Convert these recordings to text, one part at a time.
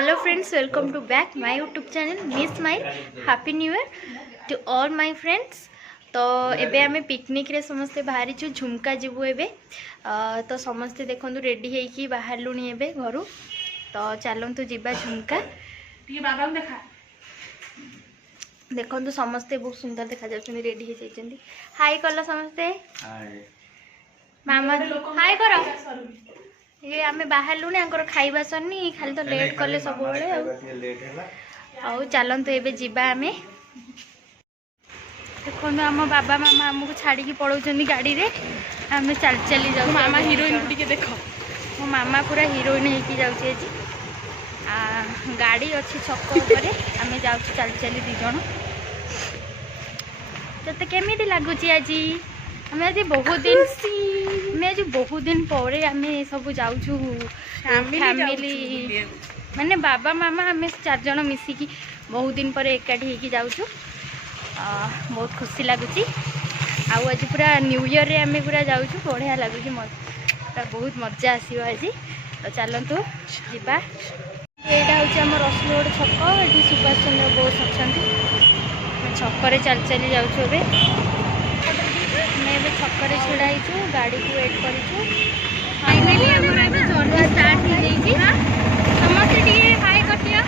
Hello friends, welcome to back my YouTube channel Miss Smile. Happy new year to all my friends. तो एबे आमे picnic रे समस्ते बाहरी छु झुमका जीवु एबे। तो समस्ते देखंतु रेडी हेकी बाहर लुनी एबे घरु। तो चलंतु जीबा झुमका टी बाबा देखा देखंतु समस्ते बहुत सुंदर देखा जाउछन, रेडी हे जाइछन। हाय कलो समस्ते, हाय मामा हाय करो। ये आमे बाहर लुने आंकर खाइबा सरनी, खाली तो लेट कले सब बेले आउ चलंतु एबे जीबा आमे। देखो आम बाबा मामा आमको छाड़ी की पड़ौछन गाड़ी रे, आमे चल चली जाऊ। मामा हीरोइन टिके देखो, मो मामा पूरा हीरोइन हेकी जाउछे जी। गाड़ी अच्छी छक ऊपर आमे जाउछु चल चली दी जण। तते केमिति लागुची आज? हमें आज बहुत दिन पर सब जाऊँ फैमिली माने बाबा मामा आम 4 जन मिसिकी बहुत दिन पर एकाठी होगी जाऊँ। बहुत खुशी लगुच। आज पूरा न्यू ईयर रे आम पूरा जाऊँ, बढ़िया लगुच, बहुत मजा आसो आज। तो चलतु जीवा। यहाँ हूँ आम रसुलगड़ छक, ये सुभाष चंद्र बोस अच्छा छकरे चल चली जाऊँ। मैं छकरे छुड़ा गाड़ी को वेट करूँ। फाइनाली जर्नी स्टार्ट हो जाइए। समस्ते टे हाय कर दियो,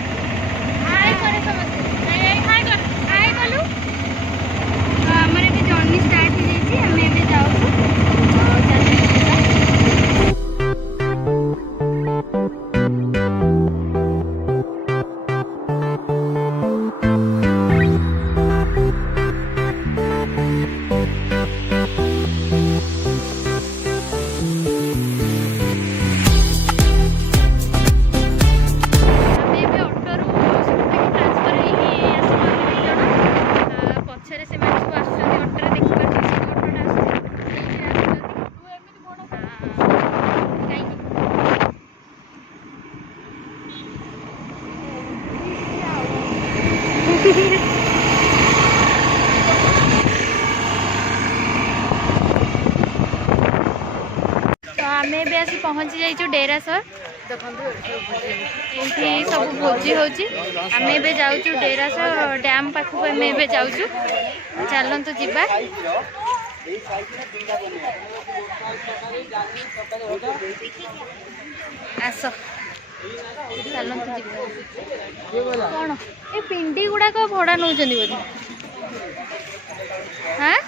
हाय करे समस्ते हाय कर हाय कलु। आमर ए जर्नी स्टार्ट हो जाइए, आम ए जाऊँ। तो आम ए आसी पहुँची जाइए डेरासर। ये सब भोजी होम ए जाऊँ डेरासर डैम पाखक आम ए जाऊँ। चलतु जीवा। आस चलतु जीवा। कौन ये पिंडी गुड़ाक भड़ा नौ बोधे? हाँ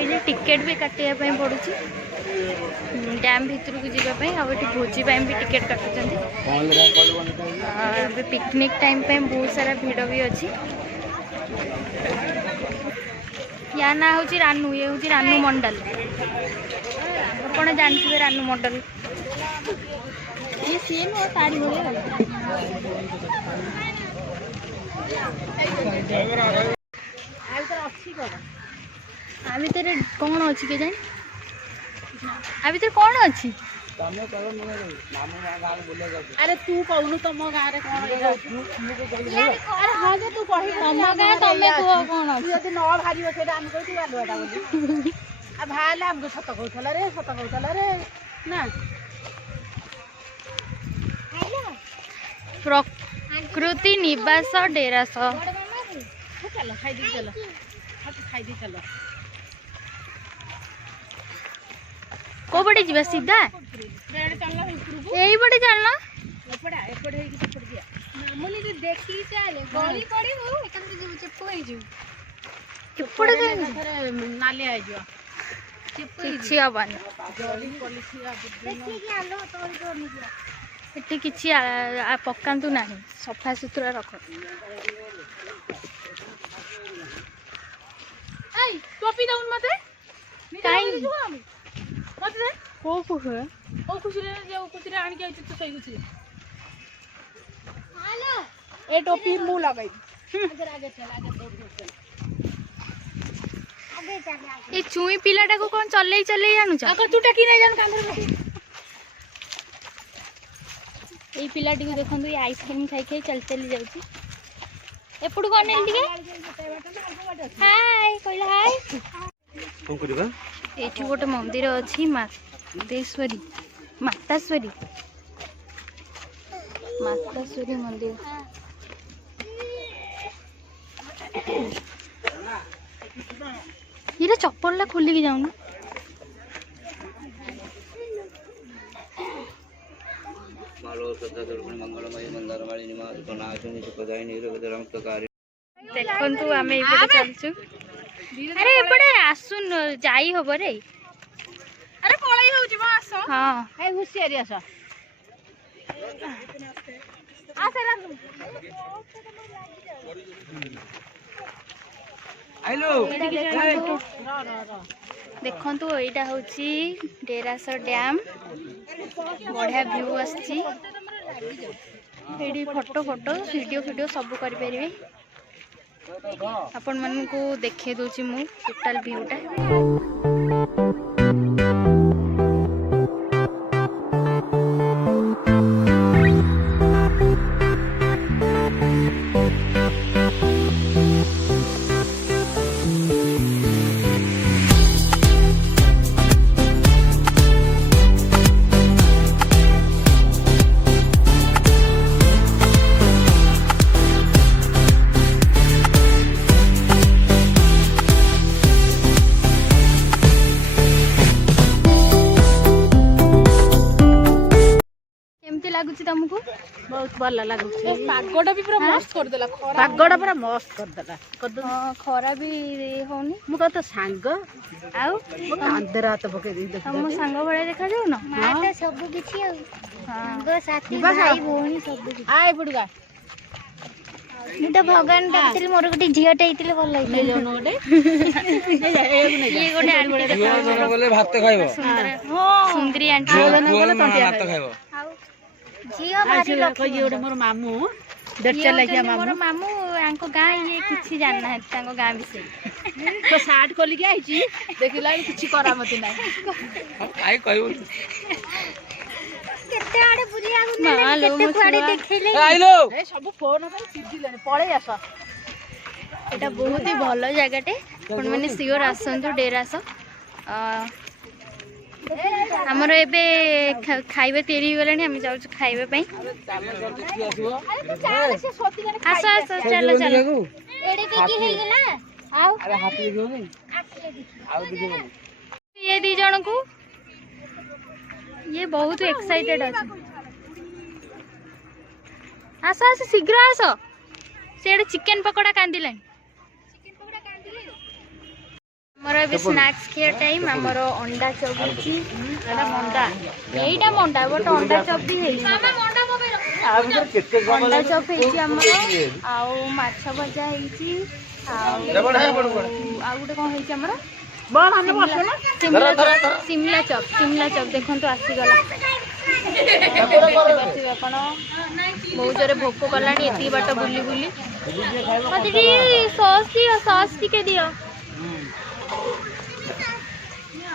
ये टिकेट भी काटिया पड़ू डैम भितर को जावाई। आठ भोजी भी टिकेट काटुं। पिकनिक टाइम पे बहुत सारा भिड़ भी अच्छी। या ना हूँ रानू, ये हूँ रानू मंडल। आपड़ जानते रानू मंडल, ये सी तारी भितर कौन अच्छी के जाए? आ भितर कौन अच्छी? अरे तू कहूनु तुम गाँव में कौन? अरे हाँ जो तू कही तुम गाँव तुम कह कौन अच्छी? न बाहर से आम कही बाहर आमको सत कहला रे, सत कहला रे ना। प्रकृति निवास डेरास। चलो खाई चलो, खाई चलो। को बड़े जी सीधा यही बड़े चलना मामूली देखी चले गली पड़ी नाली किसी पकातु ना, सफा सुतरा रख। टोपी दउन मते काई मते दे को खुशी रे जे खुशी रे आनी के तू सही खुशी। हेलो ए टोपी मु लगाई। इधर आगे चल, आगे चल, आगे चल। ए चुई पिलाटा को कोन चलै चलै जानू छ? आको तू टकी नै जान कांधर में। ए पिलाटी को देखंतु, ये आइसक्रीम खाई खाई चल चली जाउची। एपड़ कौन हाय कहला हाय एठी गोटे मंदिर अच्छी मातेश्वरी माताश्वरी माताश्वरी मंदिर। ये चप्पल ला खोल के जाऊन देखु आम चलचु। अरे एपटे आसुन जाई हब रे। अरे पळाई होउची म आस। हां ए हुसियारी आस। देखु यहाँ हूँ डेरास डैम बढ़िया व्यू आसी फोटो फोटो वीडियो सब करें आपण मन को देखे दूची मु टोटल व्यूटा। लगुच तुमको बहुत भल लगुच पागटा भी पूरा मस्त कर देला पागटा पूरा मस्त कर देला खरा भी होनी मु तो सांग आउ अंदर हाथ पके दे देख हम सांग बळे देखा जाऊ ना माता सब किछि सांग साथी भाई भौणी सब किछि आय बुडगा मु तो भगवान डाकतिल मोर गोटे झियाटे आइतिले भल लागिले जन गोटे ये गोटे आंटी देखा बोले भात खाइबो सुंदरी आंटी भात खाइबो झिया भारी लोक ये गोटे मोर मामू देरचा लागिया मामू मोर मामू आंको गां ये किछि जानना है तांको गां विषय तो साट खोली के आइची देखिला किछि करामती नै आई कहबो केते आडे बुलिया गुने केते कुआडे देखैले आइलो ए सब फोन पे सिद्धिलेने पळे आस एटा बहुत ही भलो जगहटे पण माने सियोर आसंतु डेरास हमर एबे खाइबे तेरी गलानी हम जाउ खाइबे पई आस आस चलो चलो एडे के हे गेला आउ अरे हाथी देखो नहीं आउ देखो ये दी जण को ये बहुत एक्साइटेड अछि आस आस शीघ्र आस से चिकन पकोड़ा कांदिले हमारा भी स्नैक्स किया टाइम हमारा अंडा चप होची एटा मंडा एटा मंडा बट अंडा चप भी है मामा मंडा मोबाइल आ भीतर केते अंडा चप हेची हमरा आउ माछ भजा हेची आउ गुटे कोन हेची हमरा बड़ हम बसला शिमला चप देखन तो आसी गला बहुत जोरे भोक कलानी एती बाट बुली बुली दीदी सॉस टिके दियो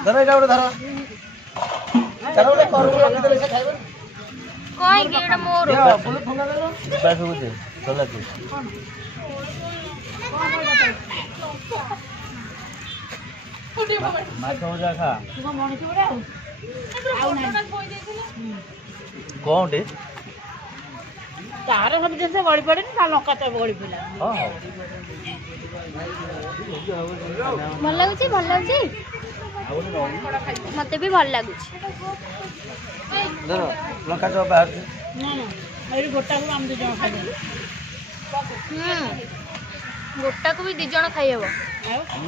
धर एटा उडे धर धर उडे कर रखि देले से खाइबो कोई गेडा मोर बोल फंगा दे बास बुझे चला के माछ मजा खा तुम मणि के बडा आउ ना कोंडे तार सब जैसे गड़ी पड़े ना लंका चप गड़ी पड़ा हां भल लागुची मते भी भल लागुची धर लंका चप बाहर ना ना मेरी गोटा को हम दे जण खाइ गोटा को भी 2 जण खाइ हबो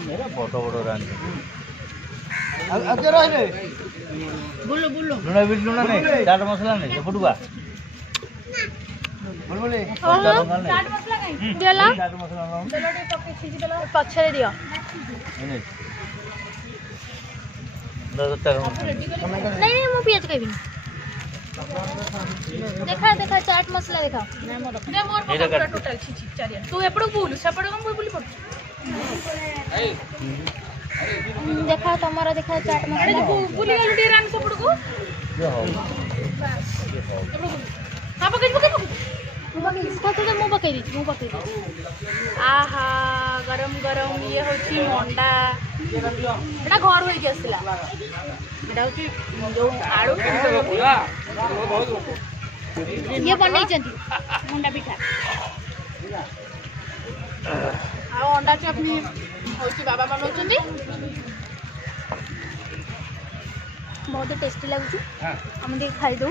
मेरा बड़ बड़ रानी आगे रह रे बोलो बोलो लुना भी लुना नहीं चाट मसाला नहीं फुटुआ बोल बोले चाट मसाला काई देला चाट मसाला लाओ चलो डी पके छिजी देला पछरे दियो नहीं नहीं मु पियाज खाइबी देखा चाट मसाला देखा ना मोर टोटल छी चारिया तू एपड़ बोल सेपड़ हम बोली पड़ देखा तुम्हारा देखा चाट मसाला बुली गलु डी रान सेपड़ को ये हो हां पके ମୁଁ ପକେଇ ଦେଇଛି आहा गरम गरम ये होची मंडा एटा घर होई आसला एटा होची जो आलू ये बनै चंदी मंडा पिठा आ अंडा चटनी होची बाबा बनाउछंदी बहुत टेस्टी लगुच हम देख खाई दो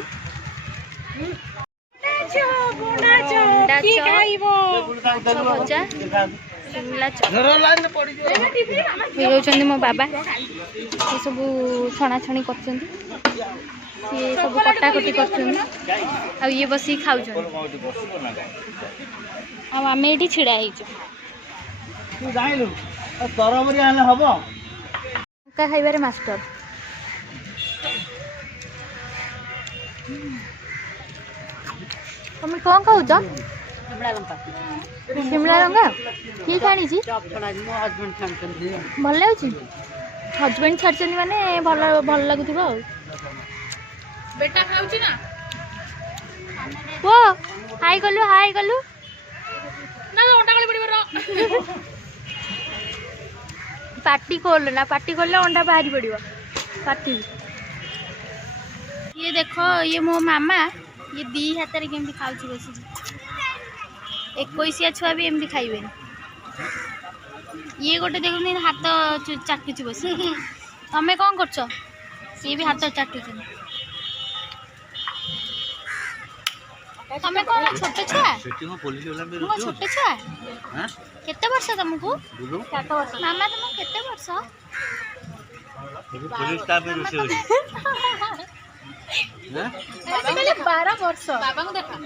भजा शिमला चटनी मो बाबा ये सब छणाछणी कर सब कटाकटी कर ये बस खाऊ आम ये छिड़ा लंका खाइबार मास्टर तुम कौन खाऊ शिमला लंका किए छाणी भल लगुच हजबैंड छाड़ी माने भल भल लगुव बेटा खाउची ना वो हाई गलु ना अंडा गली पड़िबो पार्टी खोल अंडा बाहरी पड़ो पार्टी ये देखो ये मो मामा ये दी हाथ में केमती खाऊ बस 21 छुआ भी एमती खाइबे ये गोटे देख हाथ चाटुच बस तमें कौन कर सी भी हाथ चाटुच तमें कौन छोट छुआ छोट छुआ केते वर्ष तुमको मामा तुम केते वर्ष पहले 12 वर्ष बाबा को देखा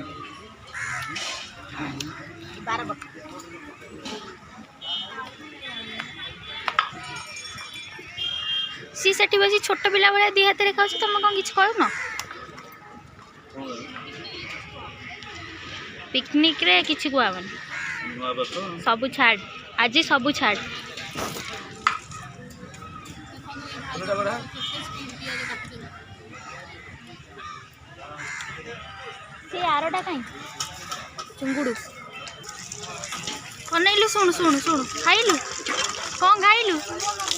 12 वर्ष सी सेठी बसी छोट पिला भाया दी हाथ में खाऊ तुम कौन किसी कह न पिकनिक रे किसी कहबन सबू छाड़ आज सबू छाड़ से आरटा कहीं चुंगुड़ अनैलु शुणु शुणु शुणु खाइलु कौन खाइलु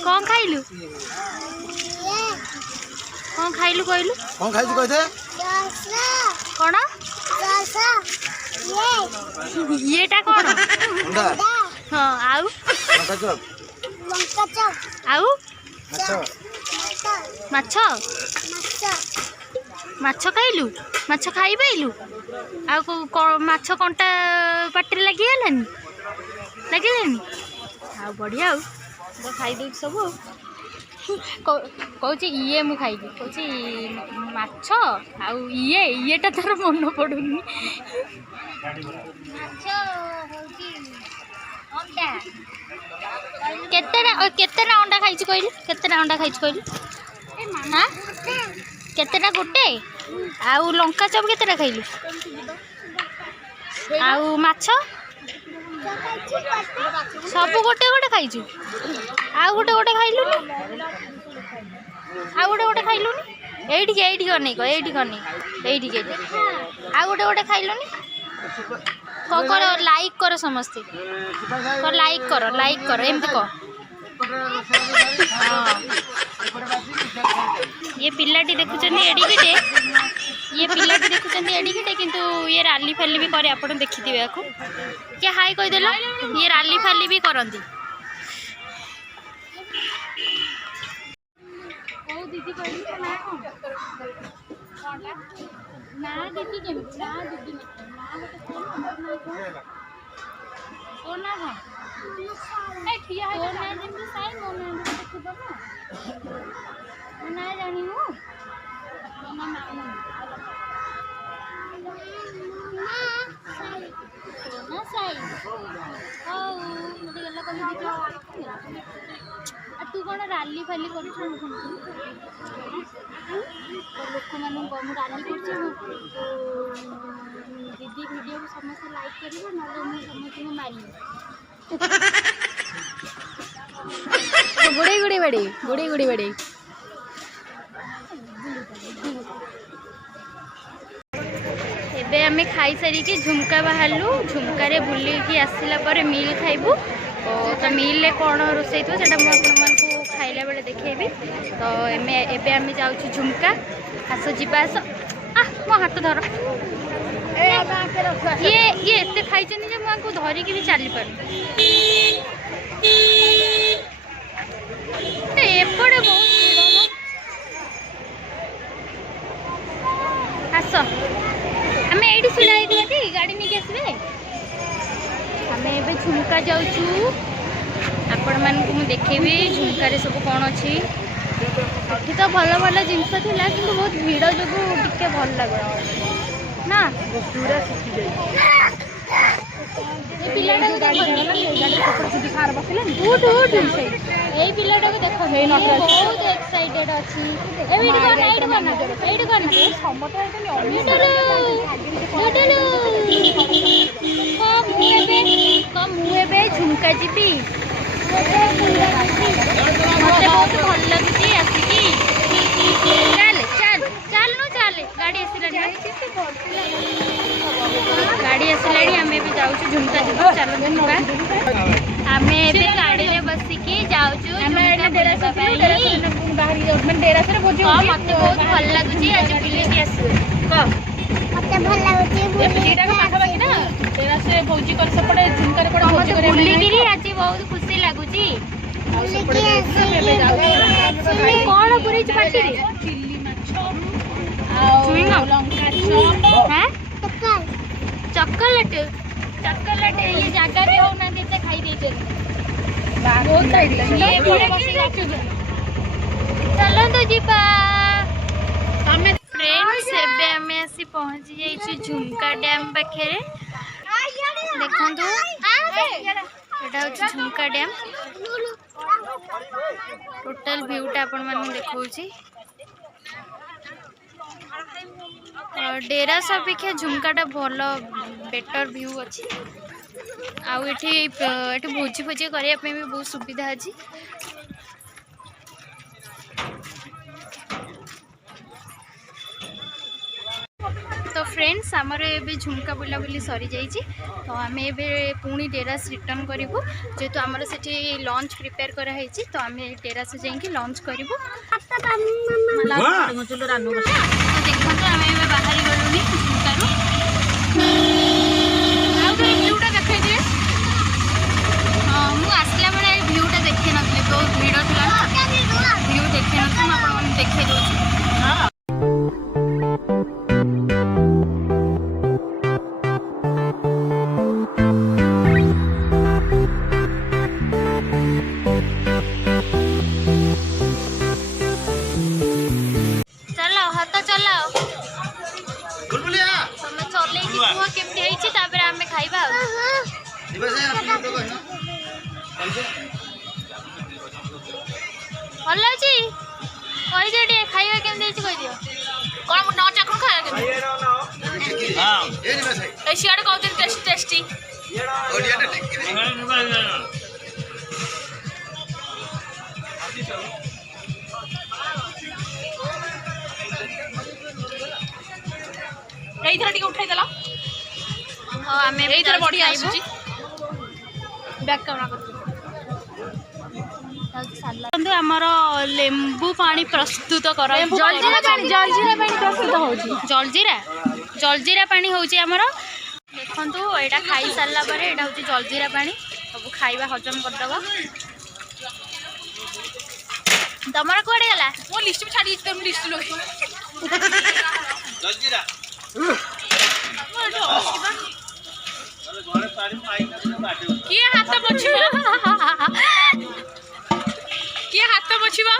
कौन खाइलु कौन खाइलु कहलु कौन खाइछु कहथे कौन येटा कौन अंडा हाँ आउ लंका चप आउ माछ माछ माछ खाइलु माछ खाई पाइलु माछ कंटा पाटे लगिगलानी आ बढ़िया खाई दे सब कौच ये मु खाइबी कौच माछ आउ येटा तार मन पड़ुनी केतेटा अंडा खाई कहलु केतेटा अंडा खाई कहलु हाँ केतेटा गोटे आउ लंका चप केतेटा खाइलु आउ माछ सब गोटे गोटे खाइछु आउ गोटे गोटे खाइलु आउ गोटे गोटे खाइलु एठी करने को एठी करने एठी के आउ गोटे गोटे खाइलुनी कर लाइक कर समस्ते कर लाइक कर एमती कह ये पिलाटी देखुचंदी एडिकिटे ये पिलाटी देखुचंदी एडिकिटे किंतु ये राली फाली भी करे आपण देखिथिबे याको के हाय कहि देलो ये राली फाली भी करंती ओ दीदी कहली ना ना दीदी के ना दीदी ओ ना हो ए ठिया है ना जेमती साई मो ना देखिबो ना जानी हूँ तू कौन राली फाली कर लोक मान राली कर दीदी वीडियो को समस्त लाइक कर समस्त मारी गुड़ी गुड़ी बड़ी गुड़ी गुड़ी बड़ी ଏବେ ଆମେ ଖାଇସାରିକି ଝୁମକା ବାହାରିଲୁ। ଝୁମକାରେ ବୁଲିକି ଆସିଲା ପରେ ମିଲ୍ ଖାଇବୁ। ତ ମିଲ୍ରେ କ'ଣ ରୋଷେଇ ଥିବ ସେଇଟା ମୁଁ ଆପଣମାନଙ୍କୁ ଖାଇଲା ବେଳେ ଦେଖେଇବି। ତ ଏବେ ଆମେ ଯାଉଛୁ ଝୁମକା। ଆସ ଯିବା ଆସ। ମୋ ହାତ ଧର। ଇଏ ଏତେ ଖାଇଛନ୍ତି ଯେ ମୁଁ ଆଙ୍କୁ ଧରିକି ବି ଚାଲିପାରୁନି। ଏପଟେ ବହୁତ ଭିଡ଼। ଆସ ଆମେ ଏଇଠି ଛିଡ଼ା ହେଇଥିବା ଟି ଗାଡ଼ି ନେଇକି ଆସିବେ। ଆମେ ଏବେ ଝୁମକା ଯାଉଛୁ। ଆପଣମାନଙ୍କୁ ମୁଁ ଦେଖେଇବି ଝୁମକାରେ ସବୁ କ'ଣ ଅଛି। ଏଠି ତ ଭଲ ଭଲ ଜିନିଷ ଥିଲା କିନ୍ତୁ ବହୁତ ଭିଡ଼ ଯୋଗୁଁ ଟିକେ ଭଲ ଲାଗୁନି ନା। ଏଇ ପିଲାଟାକୁ ଦେଖ, ଏଇ ପିଲାଟାକୁ ଦେଖ, ବହୁତ ଏକ୍ସାଇଟେଡ୍ ଅଛି। ମୁଁ ଏବେ ଝୁମକା ଯିବି। ମତେ ବହୁତ ଭଲ ଲାଗୁଛି ଆସିକି। ଚାଲେ ଗାଡ଼ି ଆସିଲାଣି। ଆମେ ଏବେ ଯାଉଛୁ ଝୁମକା ଯିବୁ। ଚାଲନ୍ତୁ ଯିବା। ଆମେ ଏବେ ଗାଡ଼ିରେ ବସିକି ଯାଉଛୁ ଝୁମକା ବୁଲିବା ପାଇଁ। ମତେ ବହୁତ ଭଲ ଲାଗୁଛି ଆଜି ବୁଲିକି ଆସିବୁ। ମତେ ଭଲ ଲାଗୁଛି ବୁଲିକିରି ଆଜି ବହୁତ ଖୁସି ଲାଗୁଛି। କ'ଣ ପୁରେଇଛୁ ପାଟିରେ? ଚକୋଲେଟ ଇଏ ଜାଗାରେ ହଉନାହାନ୍ତି ଏତେ ଖାଇ ଦେଇଛନ୍ତି। ଚାଲନ୍ତୁ ଯିବା। ଫ୍ରେଣ୍ଡସ୍ ଏବେ ଆମେ ଆସି ପହଞ୍ଚି ଯାଇଛୁ ଝୁମକା ଡ୍ୟାମ୍ ପାଖରେ। ଦେଖନ୍ତୁ ଏଇଟା ହେଉଛି ଝୁମକା ଡ୍ୟାମ୍। ଟୋଟାଲ ଭିଉଟା ଆପଣମାନଙ୍କୁ ଦେଖାଉଛି। ଡେରାସ ଅପେକ୍ଷା ଝୁମକାଟା ଭଲ ବେଟର ଭିଉ ଅଛି। ଆଉ ଏଠି ଭୋଜି କରିବା ପାଇଁ ବି ବହୁତ ସୁବିଧା ଅଛି। ତ फ्रेंड्स आमर ए झुमका बुलाबुली सरी जाइए। तो आम ए पुणी डेरास रिटर्न करूँ जेहेतु आमर से लंच प्रिपेयर कराई। तो आम डेरास जाइए लंच करूँ। देखो आम बाहरी गलुनी झुमकार भ्यूटा देखिए। हाँ मुझे आसला बेले भ्यूटा देखी नी बहुत भिड़ था भ्यू देखी नी आप देखे दूसरी। भल अच्छी कहीदियो टे खाଇବା केमती कहीदियो कौन न चाखुन खाया के सियाड़े कहते टेस्टी टेस्टी एई थरा टिके उठाई देला। हां हमें एई थरा बढ़िया आसुची बैक कैमरा कर बंधु आमर लेंबू पानी प्रस्तुत कर जलजीरा पानी प्रस्तुत होउची जलजीरा पानी होउची आमर। देखंतु एटा खाई सारला परे एटा होउची जलजीरा पानी सब खाइबा हजम कर दबो। तमरा कोडे गला मो लिस्ट में छाडी तुम लिस्ट लो जलजीरा किए हाथ पछिबा किए हाथ पछिबा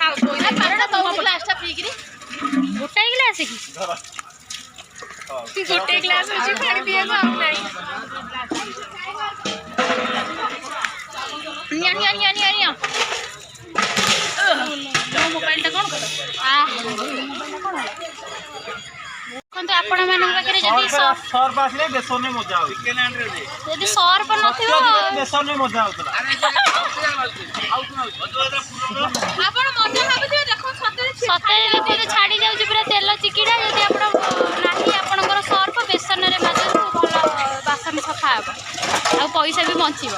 हां कोइना पारडा तो ग्लासटा पी गिरी गोटा ग्लास की गोटे ग्लास अछि पानी पिए को हम नहीं निया मोबाइल टा कोन कर देखो आपण मानक पाखे जदि सर्फ आसले बेसन में मजा हो केनान रे जदि सर्फ नथिबो बेसन में मजा होतला आपण मजा भाबुथिबे देखो सतरे सतरे देखो छाड़ी जाऊँ पूरा तेल चिकिड़ा जदि आप आपणकर सर्फ बेसन में माजू भल बासन सफा हे आ पैसा भी बचब।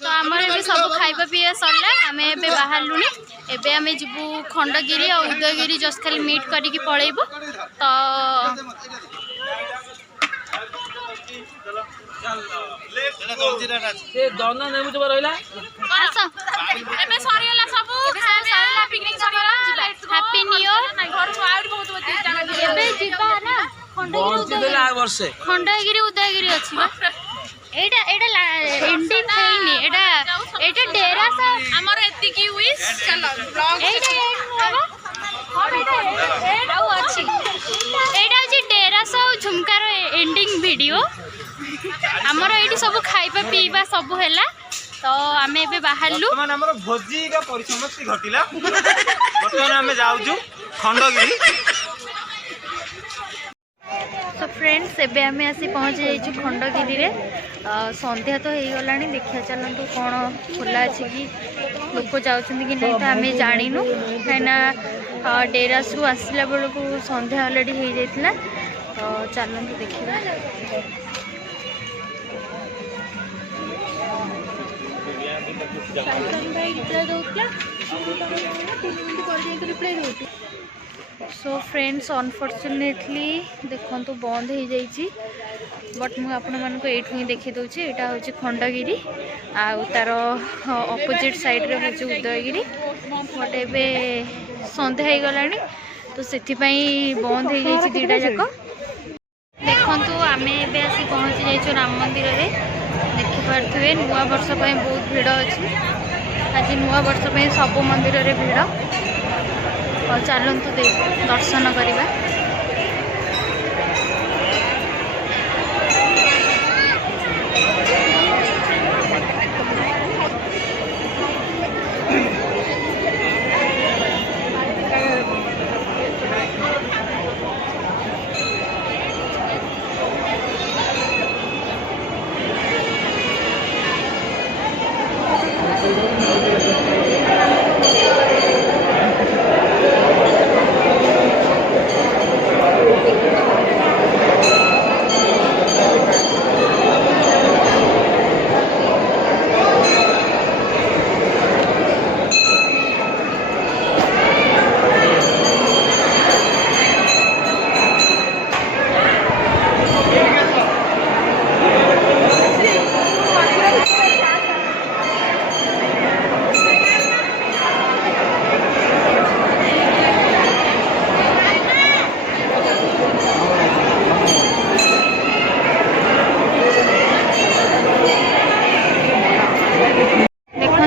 तो आमर भी सब खाइबा पीवा सरला आम ए बाहर लुणी एबे आम जीवु खंडगिरी और उदयगिरी जस्ट खाली मीट करिकी पलैबू। तो happy new year Khandagiri Udayagiri अच्छी एटा एटा एंडिंग हेनी एटा एटा डेरा सा हमर एति की विश चलो ब्लॉग एटा एटा आउ अछि एटा जे डेरा सा झुमकार एंडिंग वीडियो हमर एटी सब खाइबा पीबा सब हैला। तो आमे एबे बाहरलु मन हमर भोजी का परिसमाप्ति घटिला वर्तमान हमें जाउजु खंडगिरी। तो फ्रेंड्स एबे आम आसी पहुँच जाइए खंडगिरी रे संध्या तो हो गला देखिए चलतु कौन खोला अच्छे कि लोक जाऊँ कि नहीं तो आम जानू कहीं डेरास रु आसला बेलू संध्या अलरेडी हो जाता। तो चलतु देखा सो फ्रेंड्स अनफॉर्चुनेटली देखो तो बंद हो जाइए बट मुझे आपण मानक ही देखी दूसरी यहाँ हूँ खंडगिरी आउ तार अपोजिट साइड रे हूँ उदयगिरी बट एवं संध्या हो गला तो से बंद हो जाइए दुईटा जाक। देखु आम एवं आसी पहुँची जाइए राम मंदिर रे देखिपे नुआ वर्ष बहुत भिड़ अच्छी आज नुआ वर्ष सब मंदिर रे भिड़। और चलतु दर्शन करवा।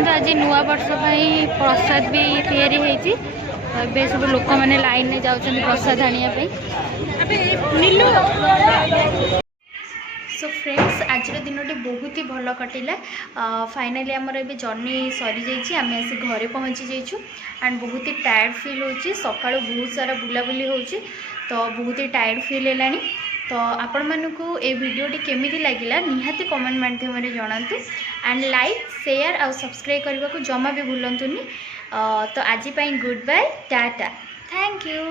आज नुआ वर्ष प्रसाद भी तैयारी होती तो सब लोक मैंने लाइन में जाऊँ प्रसाद आने। सो फ्रेंड्स आज दिन बहुत ही भल कटिला फाइनाली आमर ए जर्नी सरी जाइए आम आसी घरे पहुँची जाइए एंड बहुत ही टायर्ड फील होची सका बहुत सारा बुलाबुली होची तो बहुत ही टायर्ड फील है। तो आपण मानकु ए वीडियोटी केमिति लागिला निहाती कमेंट माध्यम जनातु एंड लाइक शेयर और सब्सक्राइब करने को जमा भी भूलतुनि। तो आज good bye tata thank you.